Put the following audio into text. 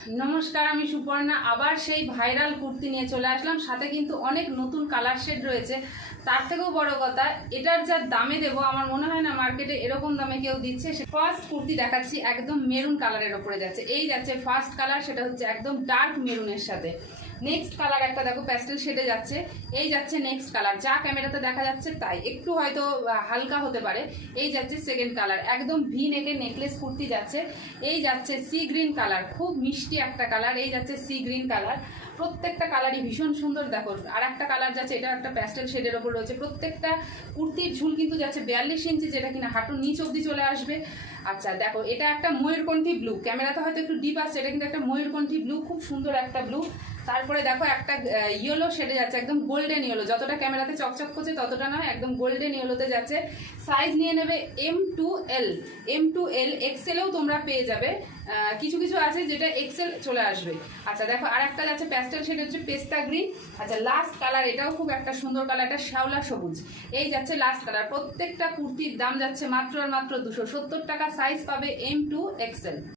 নমস্কার, আমি সুপর্ণা। আবার সেই ভাইরাল কুর্তি নিয়ে চলে আসলাম। সাথে কিন্তু অনেক নতুন কালার শেড রয়েছে। তার থেকেও বড় কথা, এটার যা দামে দেবো আমার মনে হয় না মার্কেটে এরকম দামে কেউ দিচ্ছে। ফার্স্ট কুর্তি দেখাচ্ছি, একদম মেরুন কালারের ওপরে যাচ্ছে। এই যাচ্ছে ফার্স্ট কালার, সেটা হচ্ছে একদম ডার্ক মেরুনের সাথে। নেক্সট কালার একটা দেখো প্যাস্টেল শেডে যাচ্ছে। এই যাচ্ছে নেক্সট কালার, যা ক্যামেরাতে দেখা যাচ্ছে তাই, একটু হয়তো হালকা হতে পারে। এই যাচ্ছে সেকেন্ড কালার, একদম ভি নেকের নেকলেস কুর্তি যাচ্ছে। এই যাচ্ছে সি গ্রিন কালার, খুব মিষ্টি একটা কালার। এই যাচ্ছে সি গ্রিন কালার, প্রত্যেকটা কালারই ভীষণ সুন্দর। দেখো আর একটা কালার যাচ্ছে, এটা একটা প্যাস্টেল শেডের ওপর রয়েছে। প্রত্যেকটা কুর্তির ঝুল কিন্তু যাচ্ছে 42 ইঞ্চি, যেটা কিনা হাঁটুর নিচ অবধি চলে আসবে। আচ্ছা দেখো, এটা একটা ময়ূরকণ্ঠী ব্লু, ক্যামেরাতে হয়তো একটু ডিপ আসছে, এটা কিন্তু একটা ময়ূরকণ্ঠী ব্লু, খুব সুন্দর একটা ব্লু। তারপরে দেখো একটা ইয়েলো শেডে যাচ্ছে, একদম গোল্ডেন ইয়েলো, যতটা ক্যামেরাতে চকচক করছে ততটা নয়, একদম গোল্ডেন ইয়েলোতে যাচ্ছে। সাইজ নিয়ে নেবে M2L, M2L, এক্সেলেও তোমরা পেয়ে যাবে। কিছু কিছু আছে যেটা এক্সেল চলে আসবে। আচ্ছা দেখো আর একটা যাচ্ছে প্যাস্টেল শেড, হচ্ছে পেস্তা গ্রিন। আচ্ছা লাস্ট কালার, এটাও খুব একটা সুন্দর কালার, এটা শ্যাওলা সবুজ। এই যাচ্ছে লাস্ট কালার। প্রত্যেকটা কুর্তির দাম যাচ্ছে মাত্র আর মাত্র 270 টাকা। সাইজ পাবে M2XL।